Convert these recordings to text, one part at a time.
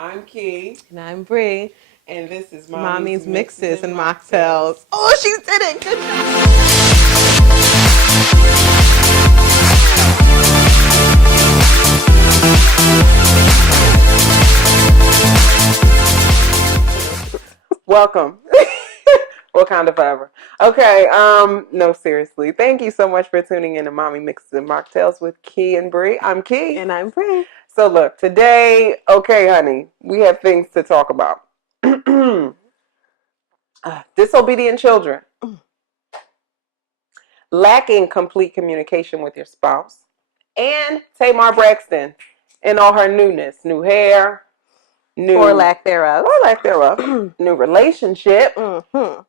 I'm Qui, And I'm Bri. and this is Mommy's Mixes and Mocktails. Mocktails. Oh, she did it. Good job. Welcome. Wakanda forever. Okay, no, seriously. Thank you so much for tuning in to Mommy Mixes and Mocktails with Qui and Bri. I'm Qui. And I'm Bri. So look, today, okay, honey, we have things to talk about. Disobedient children. Lacking complete communication with your spouse. And Tamar Braxton in all her newness. New hair. Or lack thereof. New relationship. Mm-hmm.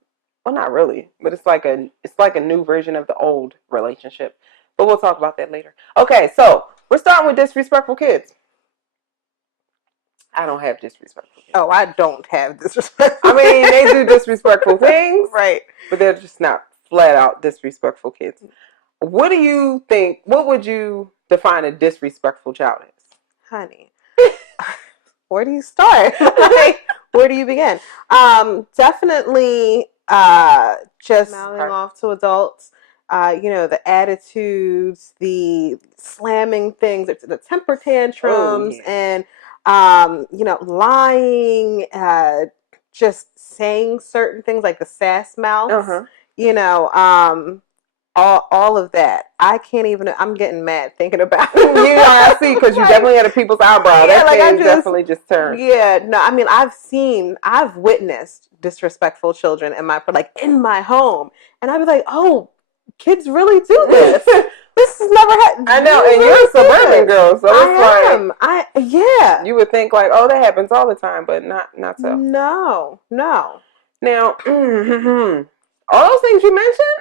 Well, not really, but it's like a new version of the old relationship. But we'll talk about that later. Okay, so we're starting with disrespectful kids. I don't have disrespectful kids. Oh, I don't have disrespectful. I mean, they do disrespectful things, right? But they're just not flat out disrespectful kids. What do you think? What would you define a disrespectful child as? Honey, where do you start? Like, where do you begin? Definitely just mouthing off to adults. The attitudes, the slamming things, the temper tantrums, and lying, just saying certain things like the sass mouths. All of that. I can't even. I'm getting mad thinking about it. I see, because you definitely had a people's eyebrow. Yeah, that thing definitely just turned. Yeah, no, I mean, I've witnessed disrespectful children in my home, and I'd be like, oh, kids really do this. This has never happened. I know, and you're a suburban girl, so it's yeah. You would think like, oh, that happens all the time, but not so. No. Now, all those things you mentioned,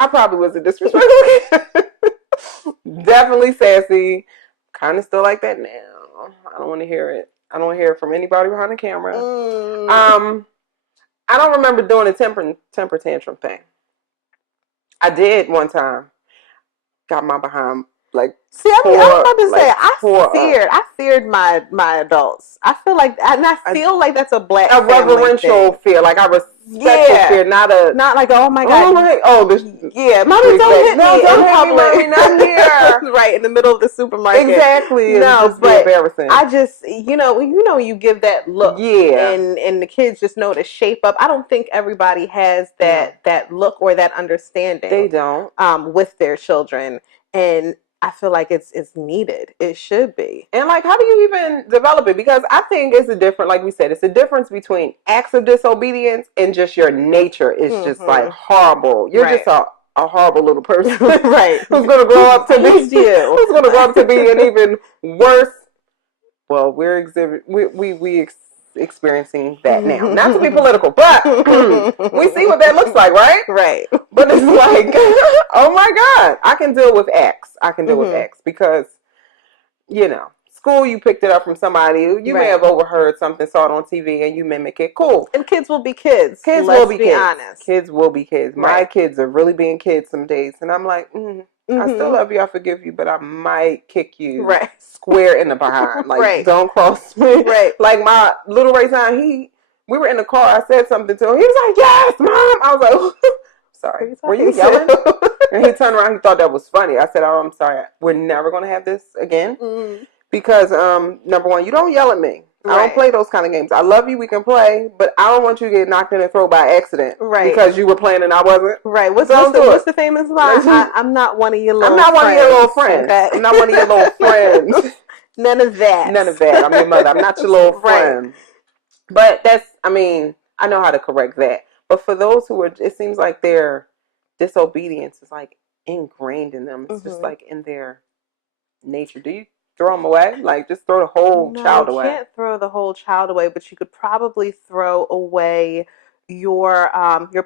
I probably was a disrespectful kid. Definitely sassy. Kind of still like that now. I don't want to hear it. I don't want to hear it from anybody behind the camera. I don't remember doing a temper tantrum thing. I did one time. Got my behind I was about to say, I feared my adults. I feel like, and I feel like that's a black a reverential fear, like a respectful fear, not like, oh my god, mommy, mommy, don't hit me in public, mommy, not here, right in the middle of the supermarket, exactly. No, but embarrassing. I just, you give that look, and the kids just know to shape up. I don't think everybody has that look or that understanding. They don't, with their children, and I feel like it's needed. It should be. And how do you even develop it? Because I think it's it's a difference between acts of disobedience and just your nature is just horrible. You're just a horrible little person. Right. Who's going to grow up to be who's going to grow up to be an even worse. Well, we're experiencing that now. Not to be political, but we see what that looks like, right? Right. But it's like, oh my God, I can deal with X. I can deal with X because, school, you picked it up from somebody. You may have overheard something, saw it on TV, and you mimic it. Cool. And kids will be kids. Let's be honest. Kids will be kids. Right. My kids are really being kids some days. And I'm like, I still love you. I forgive you, but I might kick you square in the behind. Don't cross me. Right. Like my little Rayson, we were in the car. I said something to him. He was like, yes, Mom. I was like, sorry. Were you yelling? And he turned around. He thought that was funny. I said, oh, I'm sorry. We're never going to have this again. Because, number one, you don't yell at me. I don't play those kind of games. I love you. We can play. But I don't want you to get knocked in the throat by accident. Right. Because you were playing and I wasn't. Right. What's the famous line? I'm not one of your little friends. I'm not one of your little friends. Okay? I'm not one of your little friends. None of that. I'm your mother. I'm not your little friend. But I know how to correct that. But for those who are, it seems like their disobedience is ingrained in them. It's just in their nature. Do you throw them away? Just throw the whole child away? You can't throw the whole child away, but you could probably throw away your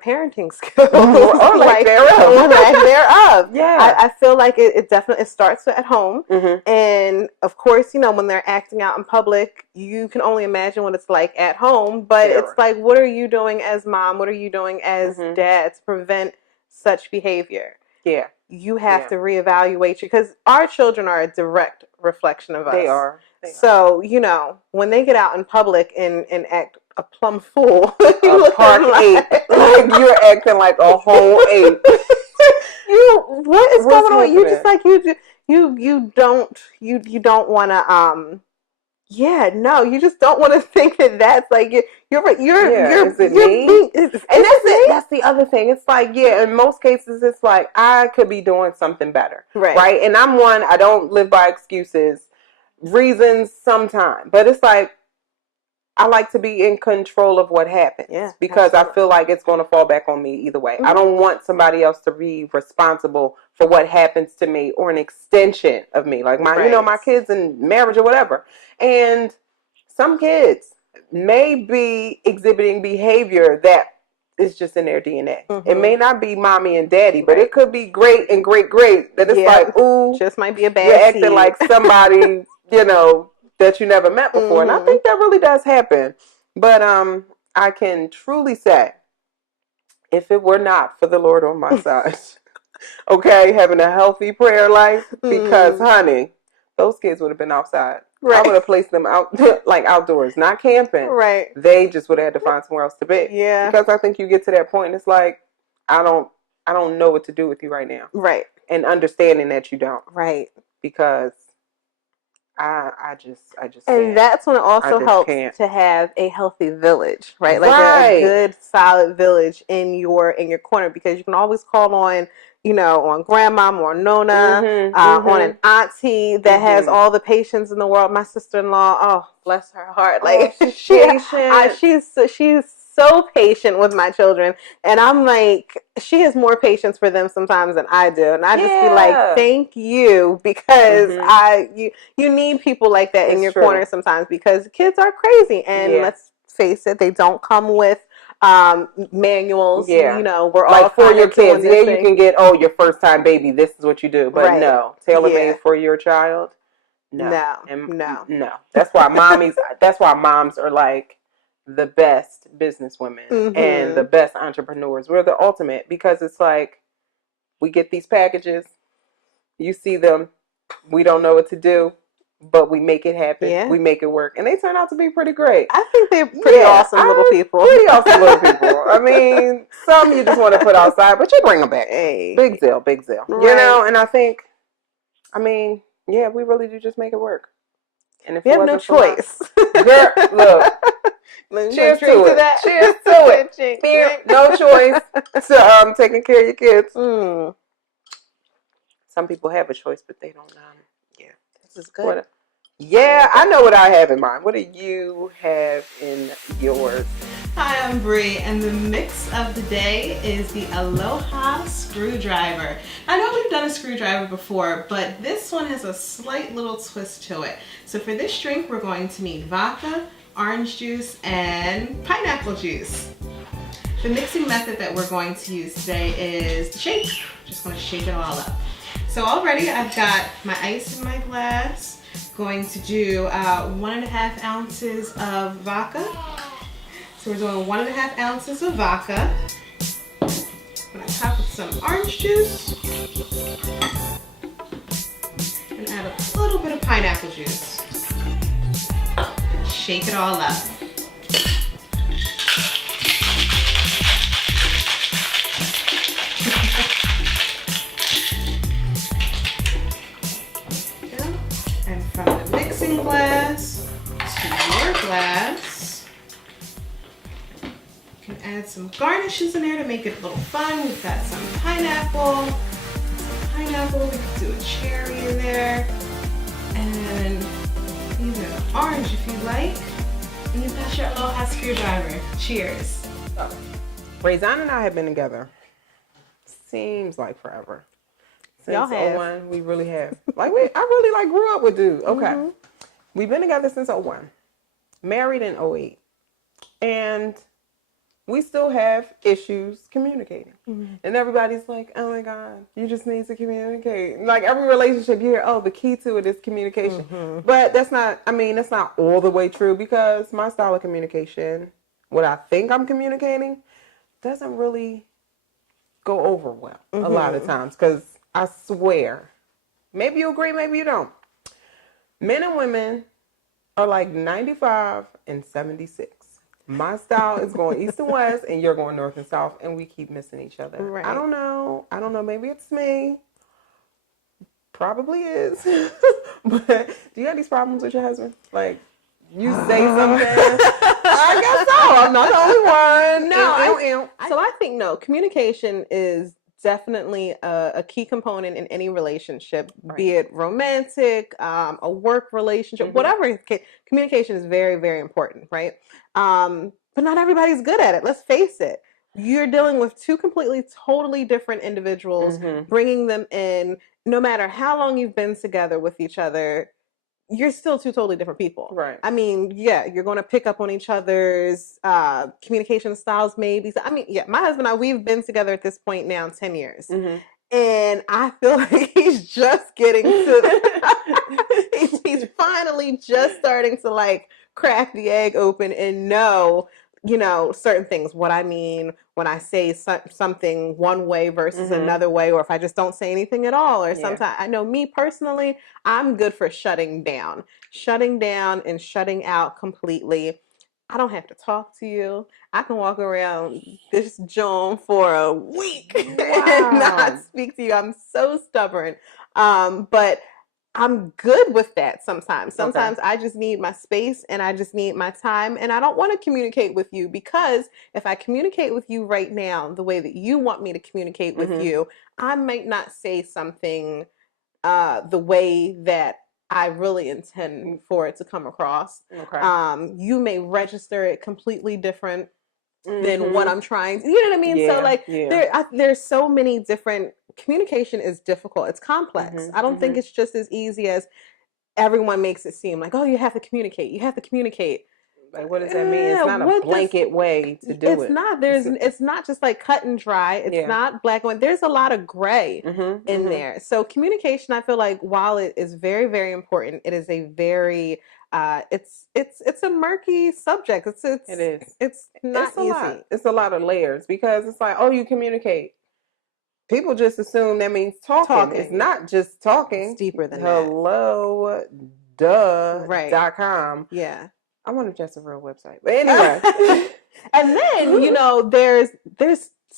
parenting skills or lack thereof. Yeah, I feel like it definitely starts at home, and of course, when they're acting out in public, you can only imagine what it's like at home. But it's like, what are you doing as mom? What are you doing as dad to prevent such behavior? Yeah. You have to reevaluate because our children are a direct reflection of us. They are. So, you know, when they get out in public and act a plumb fool, you a park ape. Like you're acting like a whole ape. What is going on? You just like you don't want to you just don't want to think that that's like is it me? And that's the other thing. It's like, in most cases it's like I could be doing something better. Right? And I don't live by excuses, reasons sometimes. But it's like I like to be in control of what happens. Yeah, because absolutely. I feel like it's going to fall back on me either way. Mm-hmm. I don't want somebody else to be responsible for what happens to me or an extension of me. Like my kids in marriage or whatever. And some kids may be exhibiting behavior that is just in their DNA. Mm-hmm. It may not be mommy and daddy, but it could be great and great that it's like, ooh, just might be a bad you're acting like somebody, that you never met before. Mm-hmm. And I think that really does happen. But I can truly say, if it were not for the Lord on my side, having a healthy prayer life, because honey, those kids would have been outside. Right. I would have placed them out, like outdoors, not camping. Right. They just would have had to find somewhere else to be. Yeah. Because I think you get to that point, and it's like, I don't know what to do with you right now. Right. And understanding that you don't. Right. Because I just and can't. That's when it also helps to have a healthy village, right? Like a good solid village in your corner, because you can always call on, on grandma or nona, on an auntie that has all the patience in the world. My sister-in-law, oh bless her heart, like she's so patient with my children, and I'm like, she has more patience for them sometimes than I do, and I just be like, thank you, because you need people like that in your corner sometimes, because kids are crazy, and let's face it, they don't come with manuals. We're all like for your kids. You can get your first time baby, this is what you do, but no, tailor-made for your child. No. That's why moms are like the best businesswomen and the best entrepreneurs. We're the ultimate, because it's like, we get these packages, you see them, we don't know what to do, but we make it happen. Yeah. We make it work, and they turn out to be pretty great. I think they're pretty awesome little people. Pretty awesome little people. I mean, some you just want to put outside, but you bring them back. Hey. Big deal. Right. And I think, we really do just make it work. And if you have no choice, girl, look. Cheers to that. Cheers to it. No choice. So taking care of your kids. Some people have a choice, but they don't. This is good. I know what I have in mind. What do you have in yours? Hi, I'm Bri, and the mix of the day is the Aloha screwdriver. I know we've done a screwdriver before, but this one has a slight little twist to it. So for this drink, we're going to need vodka, orange juice, and pineapple juice. The mixing method that we're going to use today is the shake. Just going to shake it all up. So already I've got my ice in my glass. Going to do 1.5 ounces of vodka. So we're doing 1.5 ounces of vodka. I'm going to top with some orange juice. And add a little bit of pineapple juice. Shake it all up. And from the mixing glass to your glass, you can add some garnishes in there to make it a little fun. We've got some pineapple. We can do a cherry in there, and even an orange if you like. And you've got your Aloha screwdriver. Cheers. Raizan and I have been together, seems like forever. Since Y'all have. 01, we really have. I really grew up with dude. Okay. We've been together since 01. Married in 08. And we still have issues communicating. And everybody's like, oh my God, you just need to communicate. Like every relationship you hear, the key to it is communication. But that's not all the way true, because my style of communication, what I think I'm communicating, doesn't really go over well a lot of times, because I swear, maybe you agree, maybe you don't. Men and women are like 95 and 76. My style is going east and west, and you're going north and south, and we keep missing each other. Right. I don't know. Maybe it's me. Probably is. But do you have these problems with your husband? Like, you say something. I guess so. I'm not the only one. No, so I think no. Communication is definitely a key component in any relationship, Right. be it romantic, a work relationship, whatever. Communication is very, very important, right? But not everybody's good at it. Let's face it. You're dealing with two completely, totally different individuals, bringing them in. No matter how long you've been together with each other, you're still two totally different people. Right. I mean, yeah, you're going to pick up on each other's communication styles, maybe. I mean, yeah, my husband and I, we've been together at this point now 10 years. And I feel like he's just getting to, he's finally just starting to like crack the egg open and know, you know, certain things. What I mean when I say something one way versus another way, or if I just don't say anything at all, or sometimes I know me personally, I'm good for shutting down and shutting out completely. I don't have to talk to you. I can walk around this joint for a week and not speak to you. I'm so stubborn. But I'm good with that sometimes. Sometimes I just need my space and I just need my time, and I don't want to communicate with you, because if I communicate with you right now the way that you want me to communicate with you, I might not say something the way that I really intend for it to come across. You may register it completely different than what I'm trying to, you know what I mean? So like there's so many different, communication is difficult. It's complex. I don't think it's just as easy as everyone makes it seem. Like, oh, you have to communicate. You have to communicate. Like, what does that mean? It's not a blanket way to do it. It's not. It's not just like cut and dry. It's not black and white. There's a lot of gray in there. So communication, I feel like, while it is very, very important, it is a very it's a murky subject. It is. It's not easy. It's a lot of layers, because it's like, oh, you communicate. People just assume that means talking. It's not just talking. It's deeper than that. Hello.com. Yeah. I wonder if that's a real website. But anyway. And then, you know, there's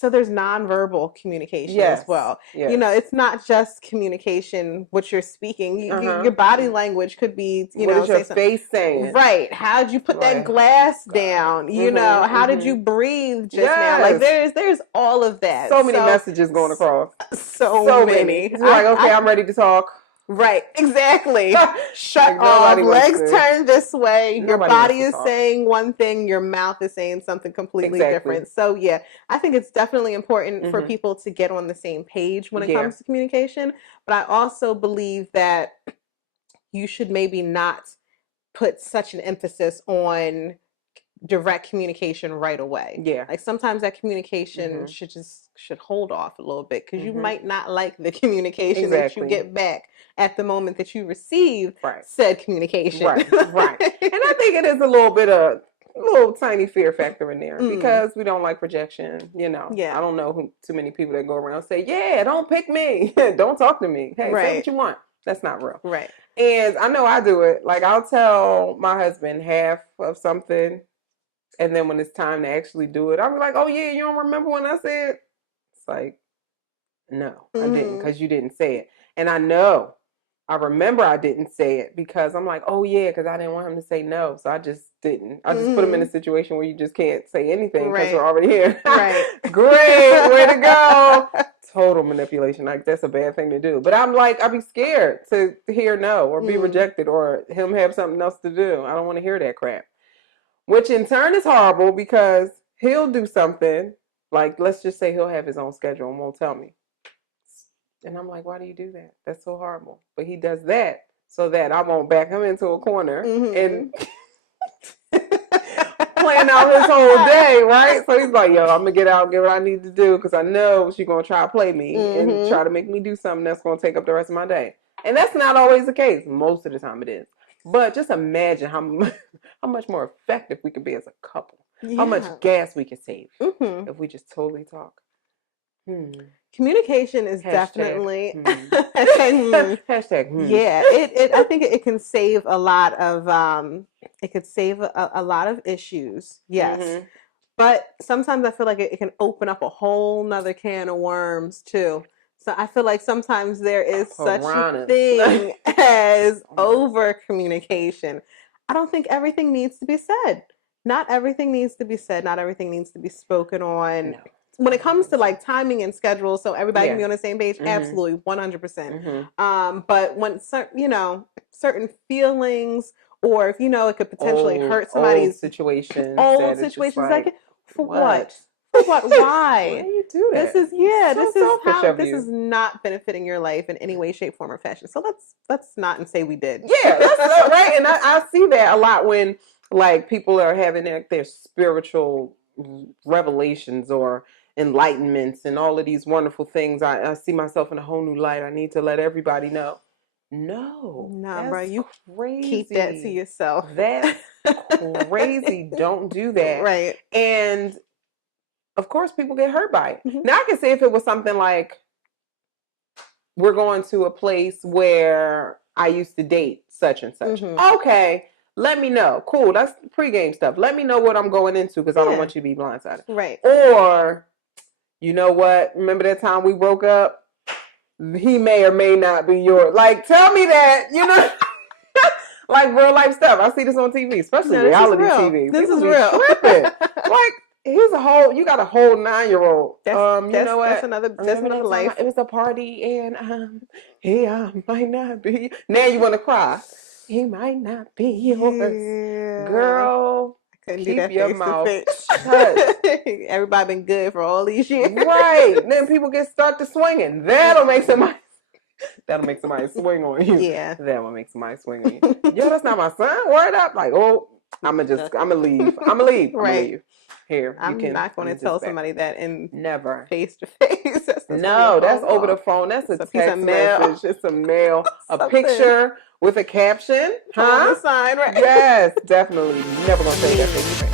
nonverbal communication as well. Yes. You know, it's not just communication, what you're speaking. Your body language could be, you know, what is your face saying? Right. How'd you put that glass down? You know, how did you breathe just now? Like there's all of that. So many messages going across. So many. It's like, okay, I'm ready to talk. Right, exactly. Shut off. Legs turn this way. Your body is saying one thing. Your mouth is saying something completely different. So yeah, I think it's definitely important for people to get on the same page when it comes to communication. But I also believe that you should maybe not put such an emphasis on direct communication right away. Yeah. Like sometimes that communication should hold off a little bit, because you might not like the communication that you get back at the moment that you receive said communication. Right. And I think it is a little tiny fear factor in there, because we don't like projection, you know. Yeah. I don't know too many people that go around and say, yeah, don't pick me. Don't talk to me. Hey, say what you want. That's not real. Right. And I know I do it. Like, I'll tell my husband half of something, and then when it's time to actually do it, I'll be like, oh yeah, you don't remember when I said? It's like, no, I didn't, because you didn't say it. And I remember I didn't say it, because I'm like, oh yeah, because I didn't want him to say no. So I just didn't. I just put him in a situation where you just can't say anything, because we're already here. Right. Great, way to go. Total manipulation. Like, that's a bad thing to do. But I'm like, I'd be scared to hear no, or be rejected, or him have something else to do. I don't want to hear that crap. Which in turn is horrible, because he'll do something, like, let's just say he'll have his own schedule and won't tell me. And I'm like, why do you do that? That's so horrible. But he does that so that I won't back him into a corner and plan out his whole day, right? So he's like, yo, I'm going to get out and get what I need to do, because I know she's going to try to play me and try to make me do something that's going to take up the rest of my day. And that's not always the case. Most of the time it is. But just imagine how much more effective we could be as a couple. Yeah. How much gas we could save if we just totally talk. Communication is Hashtag. definitely Hashtag. Yeah, I think it can save a lot of it could save a lot of issues. Yes. But sometimes I feel like it can open up a whole nother can of worms too. So I feel like sometimes there is such a thing as over communication. I don't think everything needs to be said. Not everything needs to be said. Not everything needs to be spoken on. No. When it comes to like timing and schedule, so everybody can be on the same page, absolutely, 100%. But when certain feelings, or if it could potentially hurt somebody's old situations, like, for what? For what? Why? Why do you do that? This is not benefiting your life in any way, shape, form, or fashion. So let's not and say we did. Yeah, that's right. And I see that a lot when like people are having their spiritual revelations or enlightenments and all of these wonderful things. I see myself in a whole new light. I need to let everybody know. No, bro, you crazy. Keep that to yourself. That's crazy. Don't do that. Right. And of course, people get hurt by it. Now, I can say if it was something like, we're going to a place where I used to date such and such. Okay, let me know. Cool, that's pregame stuff. Let me know what I'm going into because I don't want you to be blindsided. Right. Or, you know what? Remember that time we broke up? He may or may not be yours. Like, tell me that, like real life stuff. I see this on TV, especially reality TV. This is real. Like, you got a whole 9-year-old. You know what? That's another life. It was a party and he might not be. Now you want to cry. He might not be yours. Yeah. Girl, keep your mouth shut. Everybody been good for all these years. Right. Then people start to swinging. That'll make somebody swing on you. Yeah. That will make somebody swing on you. Yo, that's not my son. Word up. Like, I'm going to leave. Right. Here, I'm not going to tell somebody that in never face to face. That's over the phone. That's a text message. It's a mail. A picture with a caption. On the sign, right? Yes, definitely. Never going to say that face to face.